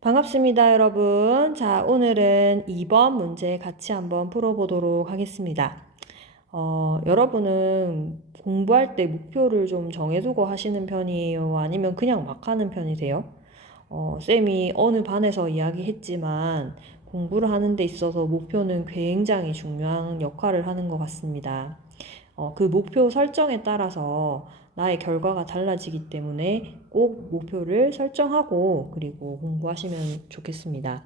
반갑습니다, 여러분. 자, 오늘은 2번 문제 같이 한번 풀어보도록 하겠습니다. 여러분은 공부할 때 목표를 좀 정해두고 하시는 편이에요? 아니면 그냥 막 하는 편이세요? 쌤이 어느 반에서 이야기했지만 공부를 하는 데 있어서 목표는 굉장히 중요한 역할을 하는 것 같습니다. 그 목표 설정에 따라서 나의 결과가 달라지기 때문에 꼭 목표를 설정하고 그리고 공부하시면 좋겠습니다.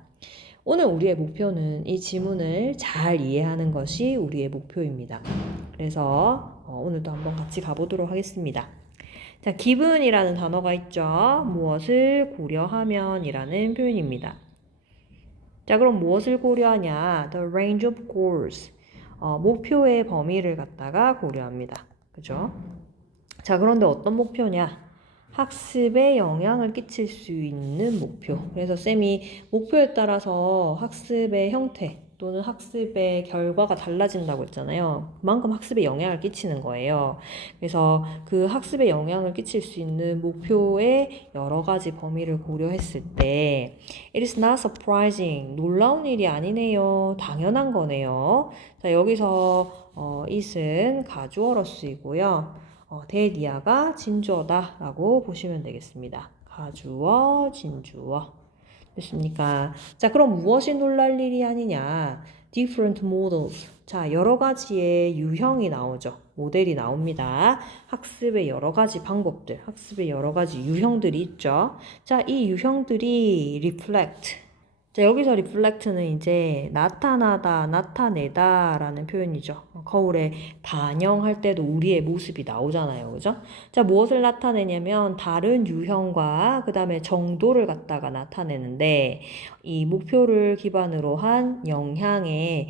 오늘 우리의 목표는 이 지문을 잘 이해하는 것이 우리의 목표입니다. 그래서 오늘도 한번 같이 가보도록 하겠습니다. 자, 기분이라는 단어가 있죠. 무엇을 고려하면 이라는 표현입니다. 자, 그럼 무엇을 고려하냐? The range of goals. 목표의 범위를 갖다가 고려합니다. 그죠? 자, 그런데 어떤 목표냐? 학습에 영향을 끼칠 수 있는 목표. 그래서 쌤이 목표에 따라서 학습의 형태 또는 학습의 결과가 달라진다고 했잖아요. 그만큼 학습에 영향을 끼치는 거예요. 그래서 그 학습에 영향을 끼칠 수 있는 목표의 여러 가지 범위를 고려했을 때 It is not surprising. 놀라운 일이 아니네요. 당연한 거네요. 자, 여기서 it은 가주어로 쓰이고요. 대디아가 진주어다라고 보시면 되겠습니다. 가주어, 진주어. 됐습니까? 자, 그럼 무엇이 놀랄 일이 아니냐? Different models. 자, 여러 가지의 유형이 나오죠. 모델이 나옵니다. 학습의 여러 가지 방법들, 학습의 여러 가지 유형들이 있죠. 자, 이 유형들이 reflect. 자, 여기서 reflect는 이제 나타나다, 나타내다 라는 표현이죠. 거울에 반영할 때도 우리의 모습이 나오잖아요. 그죠? 자, 무엇을 나타내냐면 다른 유형과 그 다음에 정도를 갖다가 나타내는데 이 목표를 기반으로 한 영향에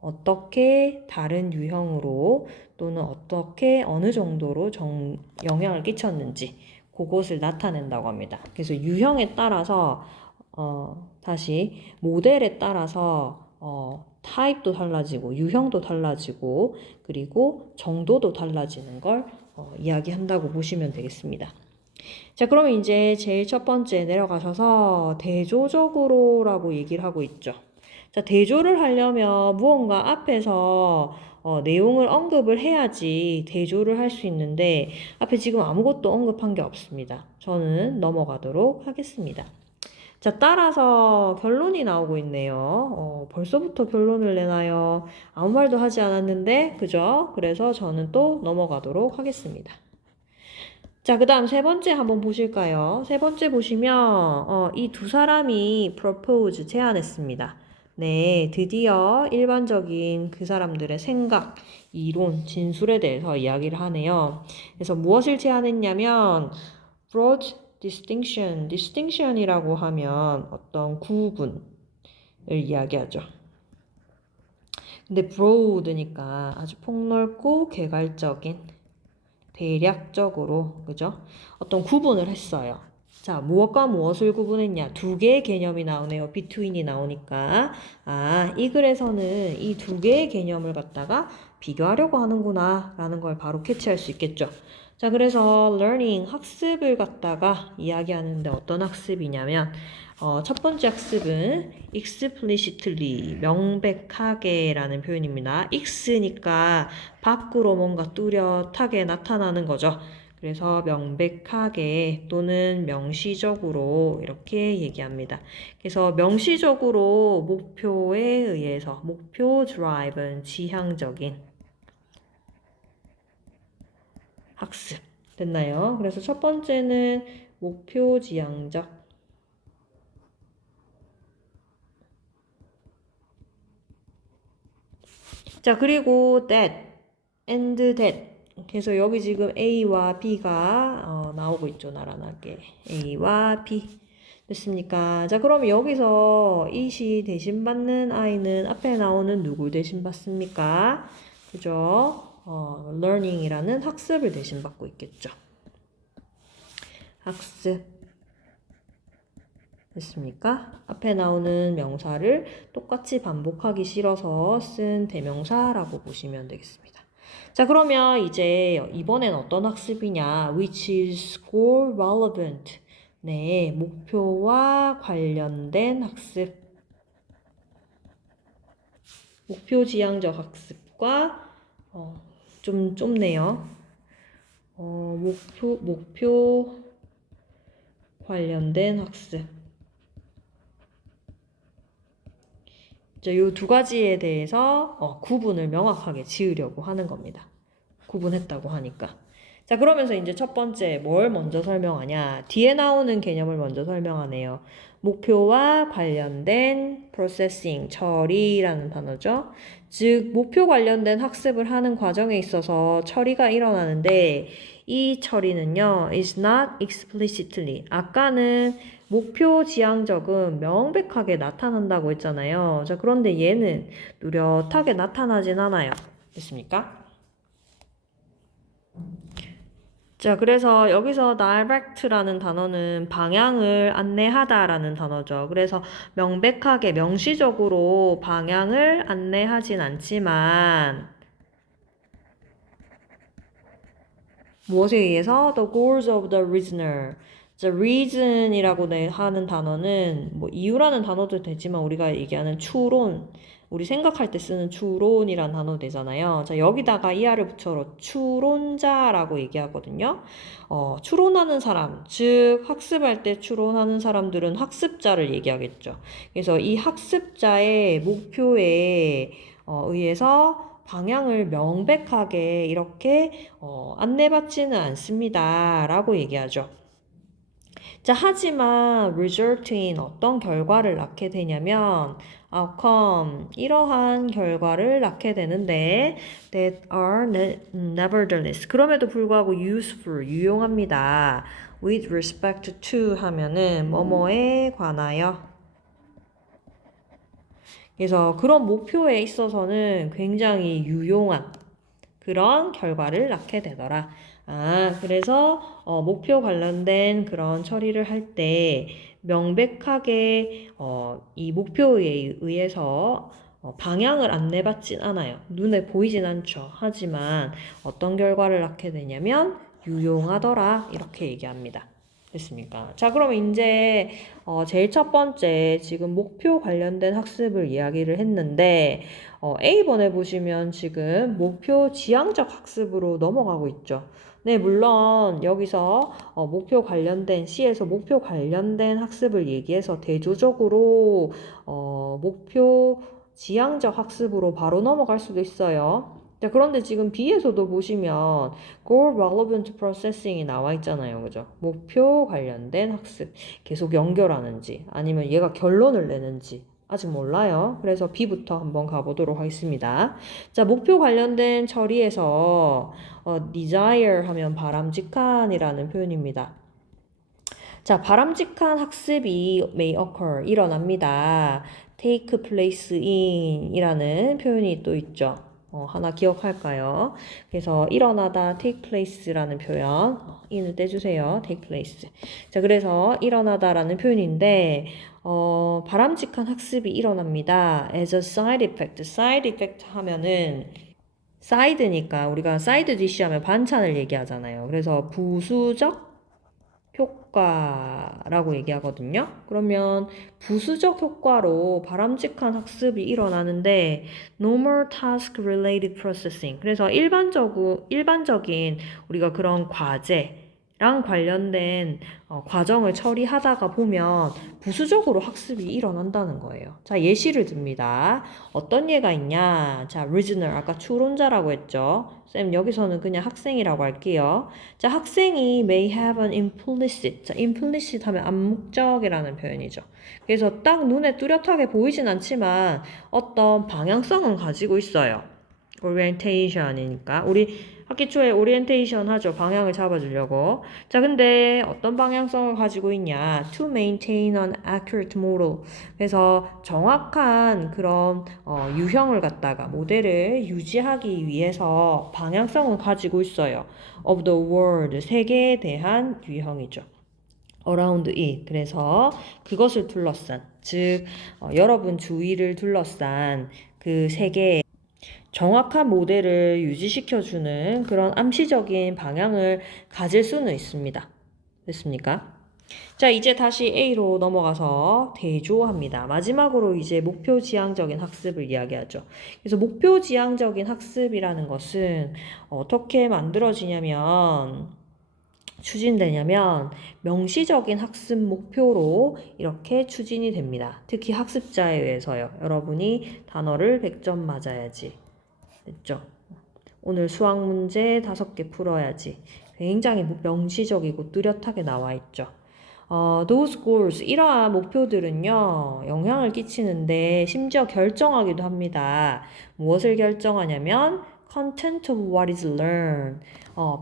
어떻게 다른 유형으로 또는 어떻게 어느 정도로 영향을 끼쳤는지 그것을 나타낸다고 합니다. 그래서 유형에 따라서 다시 모델에 따라서 타입도 달라지고 유형도 달라지고 그리고 정도도 달라지는 걸 이야기한다고 보시면 되겠습니다. 자, 그러면 이제 제일 첫 번째 내려가셔서 대조적으로라고 얘기를 하고 있죠. 자, 대조를 하려면 무언가 앞에서 내용을 언급을 해야지 대조를 할 수 있는데 앞에 지금 아무것도 언급한 게 없습니다. 저는 넘어가도록 하겠습니다. 자, 따라서 결론이 나오고 있네요. 벌써부터 결론을 내나요? 아무 말도 하지 않았는데, 그죠? 그래서 저는 또 넘어가도록 하겠습니다. 자, 그 다음 세 번째 한번 보실까요? 세 번째 보시면, 이 두 사람이 propose, 제안했습니다. 네, 드디어 일반적인 그 사람들의 생각, 이론, 진술에 대해서 이야기를 하네요. 그래서 무엇을 제안했냐면, broad distinction이라고 하면 어떤 구분을 이야기하죠. 근데 broad니까 아주 폭넓고 개괄적인 대략적으로 그죠? 어떤 구분을 했어요. 자, 무엇과 무엇을 구분했냐? 두 개의 개념이 나오네요. between이 나오니까. 이 글에서는 이 두 개의 개념을 갖다가 비교하려고 하는구나 라는 걸 바로 캐치할 수 있겠죠. 자, 그래서 learning, 학습을 갖다가 이야기하는데 어떤 학습이냐면 첫 번째 학습은 explicitly, 명백하게 라는 표현입니다. x니까 밖으로 뭔가 뚜렷하게 나타나는 거죠. 그래서 명백하게 또는 명시적으로 이렇게 얘기합니다. 그래서 명시적으로 목표에 의해서 목표 드라이브는 지향적인 학습 됐나요? 그래서 첫 번째는 목표 지향적 자, 그리고 that and that. 그래서 여기 지금 A와 B가 나오고 있죠. 나란하게. A와 B. 됐습니까? 자, 그럼 여기서 it이 대신받는 I는 앞에 나오는 누굴 대신받습니까? 그죠? learning이라는 학습을 대신받고 있겠죠. 학습. 됐습니까? 앞에 나오는 명사를 똑같이 반복하기 싫어서 쓴 대명사라고 보시면 되겠습니다. 자, 그러면 이제 이번엔 어떤 학습이냐? Which is score relevant. 네, 목표와 관련된 학습. 목표 지향적 학습과 좀 좁네요. 목표 관련된 학습. 이 두 가지에 대해서 구분을 명확하게 지으려고 하는 겁니다. 구분했다고 하니까. 자, 그러면서 이제 첫 번째 뭘 먼저 설명하냐? 뒤에 나오는 개념을 먼저 설명하네요. 목표와 관련된 processing, 처리라는 단어죠. 즉, 목표 관련된 학습을 하는 과정에 있어서 처리가 일어나는데 이 처리는요, is not explicitly. 아까는 목표 지향적은 명백하게 나타난다고 했잖아요. 자, 그런데 얘는 뚜렷하게 나타나진 않아요. 됐습니까? 자, 그래서 여기서 direct라는 단어는 방향을 안내하다라는 단어죠. 그래서 명백하게, 명시적으로 방향을 안내하진 않지만 무엇에 의해서? The goals of the reasoner. 자, reason이라고 하는 단어는 뭐 이유라는 단어도 되지만 우리가 얘기하는 추론, 우리 생각할 때 쓰는 추론이란 단어 되잖아요. 자, 여기다가 이하를 붙여서 추론자라고 얘기하거든요. 추론하는 사람, 즉 학습할 때 추론하는 사람들은 학습자를 얘기하겠죠. 그래서 이 학습자의 목표에 의해서 방향을 명백하게 이렇게 안내받지는 않습니다. 라고 얘기하죠. 자, 하지만 result in 어떤 결과를 낳게 되냐면 outcome 이러한 결과를 낳게 되는데 that are nevertheless 그럼에도 불구하고 useful 유용합니다. with respect to 하면은 뭐뭐에 관하여 그래서 그런 목표에 있어서는 굉장히 유용한 그런 결과를 낳게 되더라. 그래서 목표 관련된 그런 처리를 할 때 명백하게 이 목표에 의해서 방향을 안내받진 않아요. 눈에 보이진 않죠. 하지만 어떤 결과를 낳게 되냐면 유용하더라. 이렇게 얘기합니다. 됐습니까? 자, 그럼 이제 제일 첫 번째 지금 목표 관련된 학습을 이야기를 했는데 A번에 보시면 지금 목표 지향적 학습으로 넘어가고 있죠. 네, 물론 여기서 목표 관련된 C에서 목표 관련된 학습을 얘기해서 대조적으로 목표 지향적 학습으로 바로 넘어갈 수도 있어요. 자, 그런데 지금 B에서도 보시면 Goal Relevant Processing이 나와 있잖아요. 그죠? 목표 관련된 학습. 계속 연결하는지 아니면 얘가 결론을 내는지 아직 몰라요. 그래서 B부터 한번 가보도록 하겠습니다. 자, 목표 관련된 처리에서 desire 하면 바람직한이라는 표현입니다. 자, 바람직한 학습이 may occur, 일어납니다. take place in 이라는 표현이 또 있죠. 하나 기억할까요? 그래서 일어나다 take place라는 표현 in을 떼주세요. take place. 자, 그래서 일어나다라는 표현인데 바람직한 학습이 일어납니다. as a side effect. side effect 하면은 사이드니까 우리가 사이드 디시 하면 반찬을 얘기하잖아요. 그래서 부수적 효과라고 얘기하거든요. 그러면 부수적 효과로 바람직한 학습이 일어나는데 normal task related processing. 그래서 일반적인 우리가 그런 과제랑 관련된 과정을 처리하다가 보면 부수적으로 학습이 일어난다는 거예요. 자, 예시를 듭니다. 어떤 예가 있냐? 자, reasoner 아까 추론자라고 했죠. 쌤 여기서는 그냥 학생이라고 할게요. 자, 학생이 may have an implicit. 자, implicit 하면 암묵적이라는 표현이죠. 그래서 딱 눈에 뚜렷하게 보이진 않지만 어떤 방향성은 가지고 있어요. orientation이니까 우리 학기 초에 오리엔테이션 하죠. 방향을 잡아주려고. 자, 근데 어떤 방향성을 가지고 있냐? To maintain an accurate model. 그래서 정확한 그런 유형을 갖다가 모델을 유지하기 위해서 방향성을 가지고 있어요. Of the world. 세계에 대한 유형이죠. around it. 그래서 그것을 둘러싼, 즉 여러분 주위를 둘러싼 그 세계의 정확한 모델을 유지시켜주는 그런 암시적인 방향을 가질 수는 있습니다. 됐습니까? 자, 이제 다시 A로 넘어가서 대조합니다. 마지막으로 이제 목표 지향적인 학습을 이야기하죠. 그래서 목표 지향적인 학습이라는 것은 어떻게 만들어지냐면, 추진되냐면, 명시적인 학습 목표로 이렇게 추진이 됩니다. 특히 학습자에 의해서요. 여러분이 단어를 100점 맞아야지. 됐죠? 오늘 수학 문제 5개 풀어야지. 굉장히 명시적이고 뚜렷하게 나와 있죠. those goals, 이러한 목표들은요, 영향을 끼치는데 심지어 결정하기도 합니다. 무엇을 결정하냐면, content of what is learned.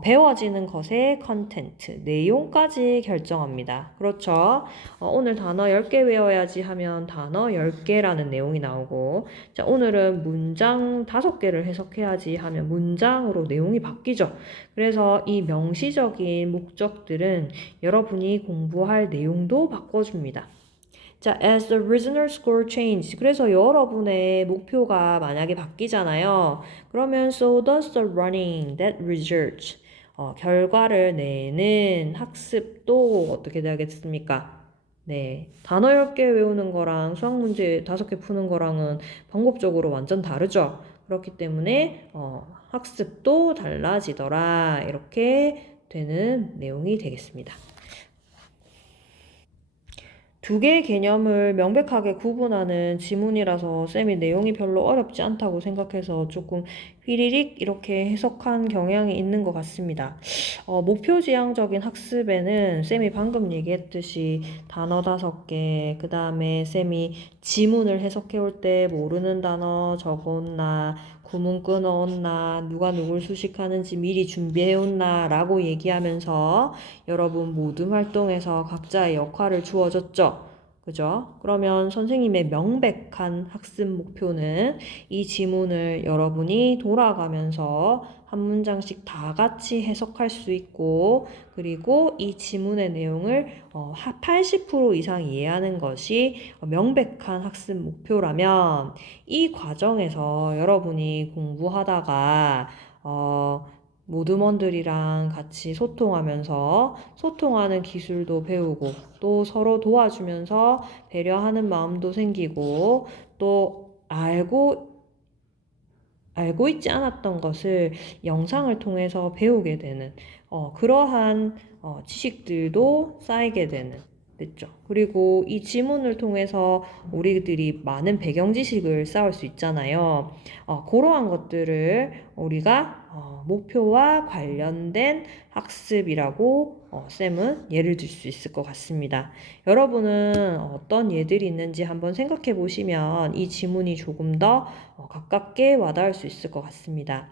배워지는 것의 content, 내용까지 결정합니다. 그렇죠? 오늘 단어 10개 외워야지 하면 단어 10개라는 내용이 나오고, 자, 오늘은 문장 5개를 해석해야지 하면 문장으로 내용이 바뀌죠. 그래서 이 명시적인 목적들은 여러분이 공부할 내용도 바꿔줍니다. 자, as the regional score changes. 그래서 여러분의 목표가 만약에 바뀌잖아요. 그러면 so does the running that research. 결과를 내는 학습도 어떻게 돼야겠습니까? 네. 단어 10개 외우는 거랑 수학 문제 5개 푸는 거랑은 방법적으로 완전 다르죠. 그렇기 때문에 학습도 달라지더라. 이렇게 되는 내용이 되겠습니다. 두 개의 개념을 명백하게 구분하는 지문이라서 쌤이 내용이 별로 어렵지 않다고 생각해서 조금 휘리릭 이렇게 해석한 경향이 있는 것 같습니다. 목표 지향적인 학습에는 쌤이 방금 얘기했듯이 단어 5개, 그 다음에 쌤이 지문을 해석해 올 때 모르는 단어 적어온나, 구문 끊어온나, 누가 누굴 수식하는지 미리 준비해온나 라고 얘기하면서 여러분 모든 활동에서 각자의 역할을 주어줬죠. 그죠? 그러면 선생님의 명백한 학습 목표는 이 지문을 여러분이 돌아가면서 한 문장씩 다 같이 해석할 수 있고, 그리고 이 지문의 내용을 80% 이상 이해하는 것이 명백한 학습 목표라면, 이 과정에서 여러분이 공부하다가 모드먼들이랑 같이 소통하면서 소통하는 기술도 배우고 또 서로 도와주면서 배려하는 마음도 생기고 또 알고 있지 않았던 것을 영상을 통해서 배우게 되는 그러한 지식들도 쌓이게 되는 됐죠. 그리고 이 지문을 통해서 우리들이 많은 배경 지식을 쌓을 수 있잖아요. 그러한 것들을 우리가 목표와 관련된 학습이라고 쌤은 예를 들 수 있을 것 같습니다. 여러분은 어떤 예들이 있는지 한번 생각해 보시면 이 지문이 조금 더 가깝게 와닿을 수 있을 것 같습니다.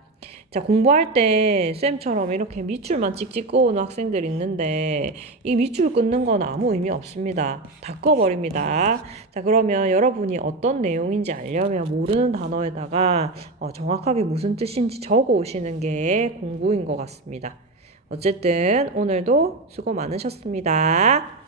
자, 공부할 때 쌤처럼 이렇게 밑줄만 찍찍 그어오는 학생들 있는데 이 밑줄 끊는 건 아무 의미 없습니다. 다 꺼버립니다. 자, 그러면 여러분이 어떤 내용인지 알려면 모르는 단어에다가 정확하게 무슨 뜻인지 적어 오시는 게 공부인 것 같습니다. 어쨌든 오늘도 수고 많으셨습니다.